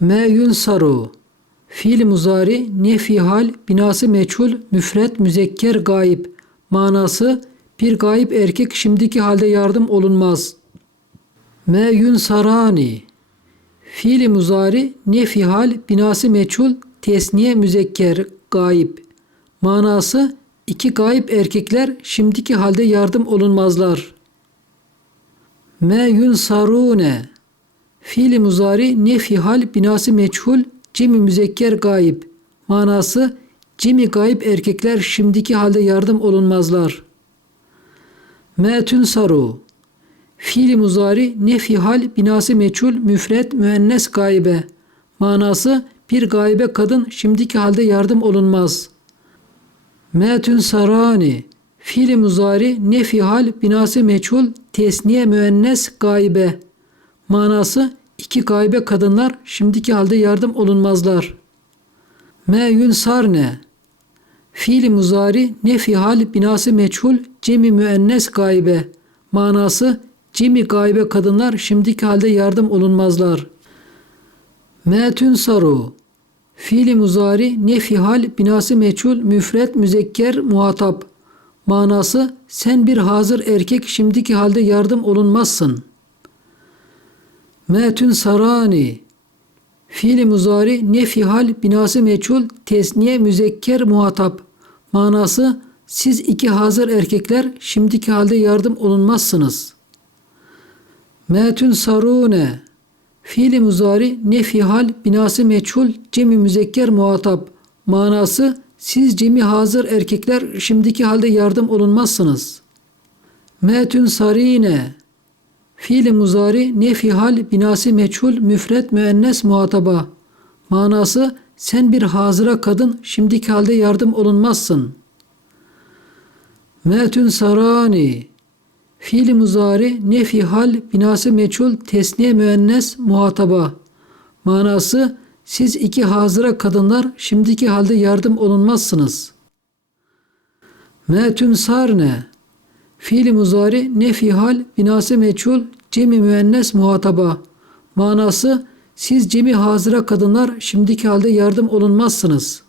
Me yunsaru. Fiil muzari nefi hal binası meçhul müfret müzekker gayip. Manası bir gayip erkek şimdiki halde yardım olunmaz. Me yunsarani. Fiil muzari nefi hal binası meçhul tesniye müzekker gayip. Manası iki gayip erkekler şimdiki halde yardım olunmazlar. Me yunsarune. Fiili muzari nefi hal binası meçhul cimi müzekker gayip. Manası cimi gayip erkekler şimdiki halde yardım olunmazlar. Me tunsaru. Fiili muzari nefi hal binası meçhul müfret müennes gaybe. Manası bir gaybe kadın şimdiki halde yardım olunmaz. Metün sarani. Fiili muzari nefi hal binası meçhul tesniye müennes gaybe. Manası iki gaybe kadınlar şimdiki halde yardım olunmazlar. Me yunsarne. Fiili muzari nefi hal binası meçhul cemi müennes gaybe. Manası cemi gaybe kadınlar şimdiki halde yardım olunmazlar. Me tunsaru. Fiili muzari nefi hal binası meçhul müfret müzekker muhatap. Manası sen bir hazır erkek şimdiki halde yardım olunmazsın. Metün sarani. Fiili muzari nefi hal binası meçhul tesniye müzekker muhatap. Manası siz iki hazır erkekler şimdiki halde yardım olunmazsınız. Metün sarune. Fiili muzari nefi hal binası meçhul cemi müzekker muhatap. Manası siz cemi hazır erkekler şimdiki halde yardım olunmazsınız. Metün sarine. Fiili muzari nefi hal binası meçhul müfret müennes muhataba. Manası sen bir hazıra kadın şimdiki halde yardım olunmazsın. Metün sarani. Fiili muzari nefi hal binası meçhul tesniye müennes muhataba. Manası siz iki hazıra kadınlar şimdiki halde yardım olunmazsınız. Metün sarne. Fiili muzari nefi hal binası meçhul cemi müennes muhataba. Manası siz cemi hazıra kadınlar şimdiki halde yardım olunmazsınız.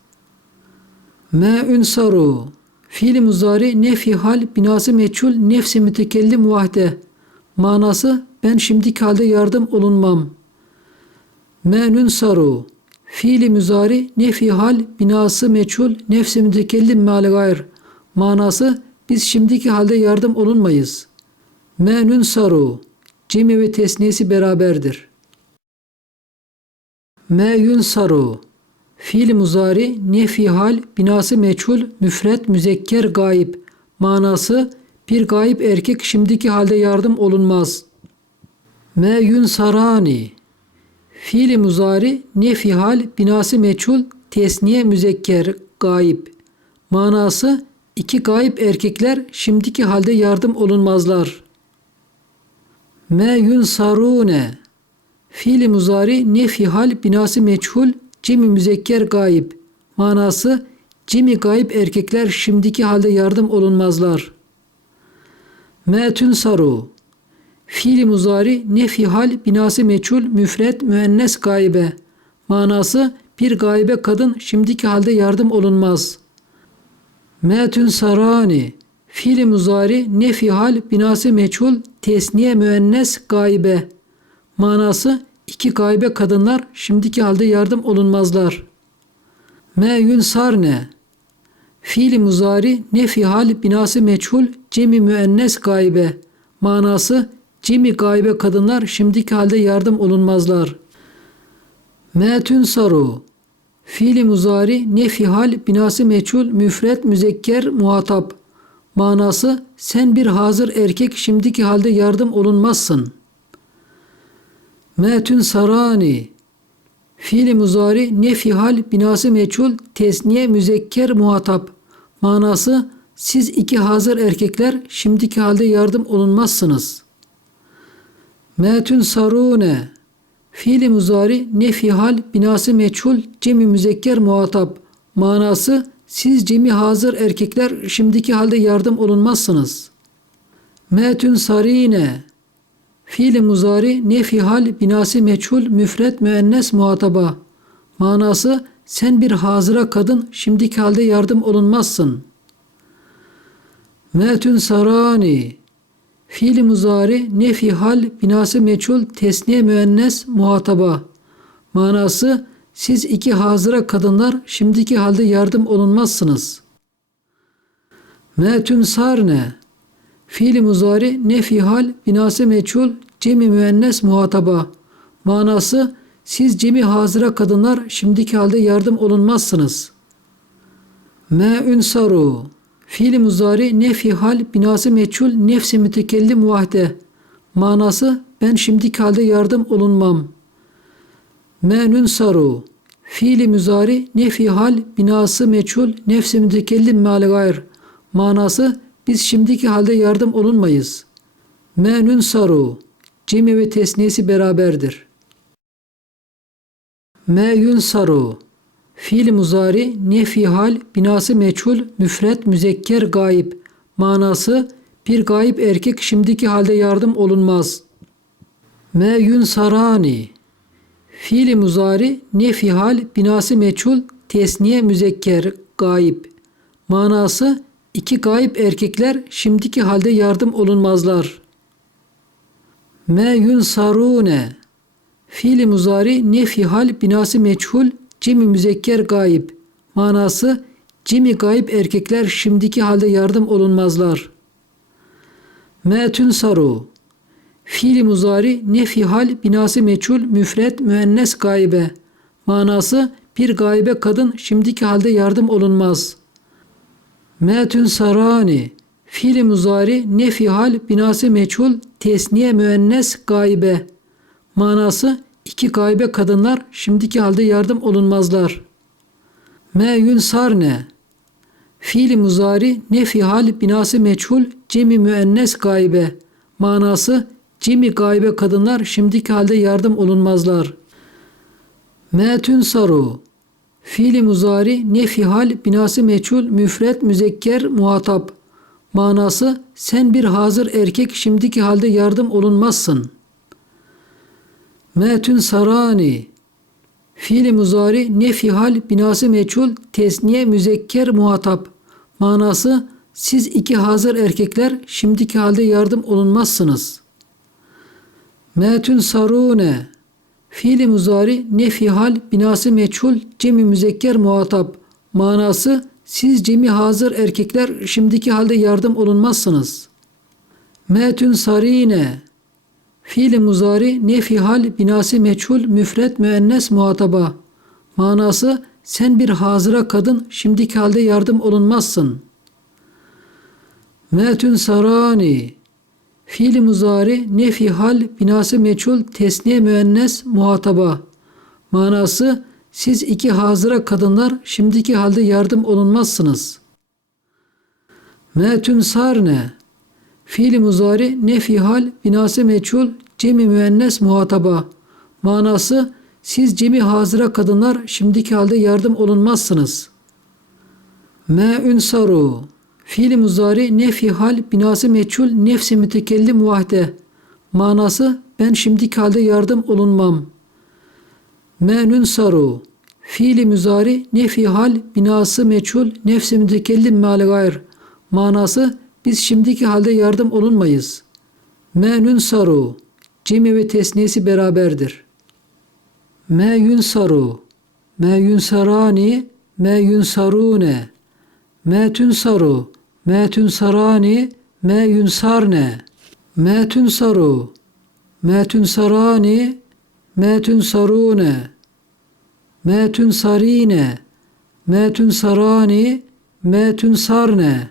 Me ünsaru. Fiili muzari nefi hal binası meçhul nefsi mütekellim vahde. Manası ben şimdiki halde yardım olunmam. Menün saru. Fiili muzari nefi hal binası meçhul nefsi mütekellim gayr. Manası biz şimdiki halde yardım olunmayız. Menün saru. Cemi ve tesniyesi beraberdir. Me yunsaru. Fiil muzari nefi hal binası meçhul müfret müzekker gayip. Manası bir gayip erkek şimdiki halde yardım olunmaz. Me yunsarani. Fiil muzari nefi hal binası meçhul tesniye müzekker gayip. Manası iki gayip erkekler şimdiki halde yardım olunmazlar. Me yunsarune. Fiil muzari nefi hal binası meçhul cimi müzekker gayip. Manası cimi gayip erkekler şimdiki halde yardım olunmazlar. Metün saru. Fiili muzari nefi hal binası meçhul müfret müennes gaybe. Manası bir gaybe kadın şimdiki halde yardım olunmaz. Metün sarani. Fiili muzari nefi hal binası meçhul tesniye müennes gaybe. Manası iki gaybe kadınlar şimdiki halde yardım olunmazlar. Me yunsarne. Fiili muzari nefi hal binası meçhul cemi müennes gaybe. Manası cemi gaybe kadınlar şimdiki halde yardım olunmazlar. Me tunsaru. Fiili muzari nefi hal binası meçhul müfret müzekker muhatap. Manası sen bir hazır erkek şimdiki halde yardım olunmazsın. Metün sarani. Fiili muzari nefi hal binası meçhul tesniye müzekker muhatap. Manası siz iki hazır erkekler şimdiki halde yardım olunmazsınız. Metün sarune. Fiili muzari nefi hal binası meçhul cemi müzekker muhatap. Manası siz cemi hazır erkekler şimdiki halde yardım olunmazsınız. Metün sarine. Fiili muzari nefi hal binası meçhul müfret müennes muhataba. Manası sen bir hazıra kadın şimdiki halde yardım olunmazsın. Metün sarani Fiili muzari nefi hal binası meçhul tesniye müennes muhataba. Manası siz iki hazıra kadınlar şimdiki halde yardım olunmazsınız. Metün sarne Fiili muzari nefi hal binası meçhul cemi müennes muhataba. Manası siz cemi hazıra kadınlar şimdiki halde yardım olunmazsınız. Me'ün saru Fiili muzari nefi hal binası meçhul nefsi mütekellim vahde. Manası ben şimdiki halde yardım olunmam. Menün saru Fiili müzari nefi hal binası meçhul nefsi mütekellim meal gayr. Manası biz şimdiki halde yardım olunmayız. Menün saru Cemi ve tesniyesi beraberdir. Meyün saru Fiil muzari nefi hal binası meçhul müfret müzekker gayip manası bir gayip erkek şimdiki halde yardım olunmaz. Meyün sarani Fiil muzari nefi hal binası meçhul tesniye müzekker gayip manası iki gayip erkekler şimdiki halde yardım olunmazlar. Meyün sarune Fiili muzari nefi hal binası meçhul cimi müzekker gayip. Manası cimi gayip erkekler şimdiki halde yardım olunmazlar. Metün saru Fiili muzari nefi hal binası meçhul müfret müennes gaybe. Manası bir gaybe kadın şimdiki halde yardım olunmaz. Metün sarani Fiili muzari nefi hal binası meçhul tesniye müennes gaybe. Manası iki gaybe kadınlar şimdiki halde yardım olunmazlar. Meyün sarne Fiili muzari nefi hal binası meçhul cemi müennes gaybe. Manası cemi gaybe kadınlar şimdiki halde yardım olunmazlar. Metün saru Fiili muzari nefi hal binası meçhul müfret müzekker muhatap. Manası sen bir hazır erkek şimdiki halde yardım olunmazsın.'' Metün sarani Fiili muzari nefi hal binası meçhul tesniye müzekker muhatap. Manası siz iki hazır erkekler şimdiki halde yardım olunmazsınız. Metün sarune Fiili muzari nefi hal binası meçhul cemi müzekker muhatap. Manası siz cemi hazır erkekler şimdiki halde yardım olunmazsınız. Metün sarine Fiili muzari nefi hal binası meçhul müfret müennes muhataba. Manası sen bir hazıra kadın şimdiki halde yardım olunmazsın. Metün sarani Fiili muzari nefi hal binası meçhul tesniye müennes muhataba. Manası siz iki hazıra kadınlar şimdiki halde yardım olunmazsınız. Metün sarne Fiili muzari nefi hal binası meçhul cemi müennes muhataba. Manası siz cemi hazıra kadınlar şimdiki halde yardım olunmazsınız. Me'ün saru Fiili muzari nefi hal binası meçhul nefsi mütekellim vahde. Manası ben şimdiki halde yardım olunmam. Menün saru Fiili müzari nefi hal binası meçhul nefsi mütekellim meal gayr. Manası biz şimdiki halde yardım olunmayız. Menün saru Cemi ve tesniyesi beraberdir. Me yunsaru, me yunsarani, me yunsarune, me tunsaru, me tunsarani, me yunsarne, me tunsaru, me tunsarani, me tunsarune, me tunsarine, me tunsarani, me tunsarne,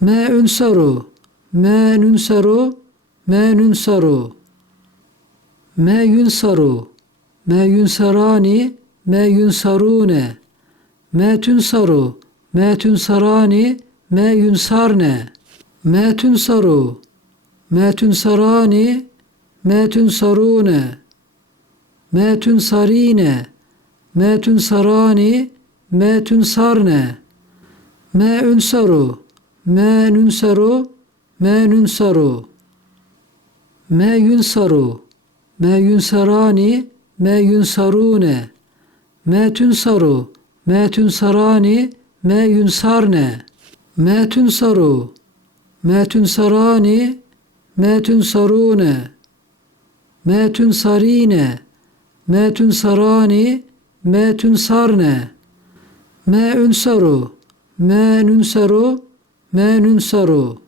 me unsaru, me nunsaru, me nunsaru. Me yunsaru, me yunsarani, me yunsarune, me tunsaru, me tunsarani, me yunsarne, me tunsaru, me tunsarani, me tunsarune, me tunsarine, me tunsarani, me tunsarne, me unsaru, me nunsaru, me nunsaru. Me yunsaru. Me yunsarani. Me yunsarune. Me tunsaru. Me tunsarani. Me yunsarne. Me tunsaru. Me tunsarani. Me tunsarune. Me tunsarine. Me tunsarani. Me tunsarne. Me unsaru. Me nunsaru. Me nunsaru.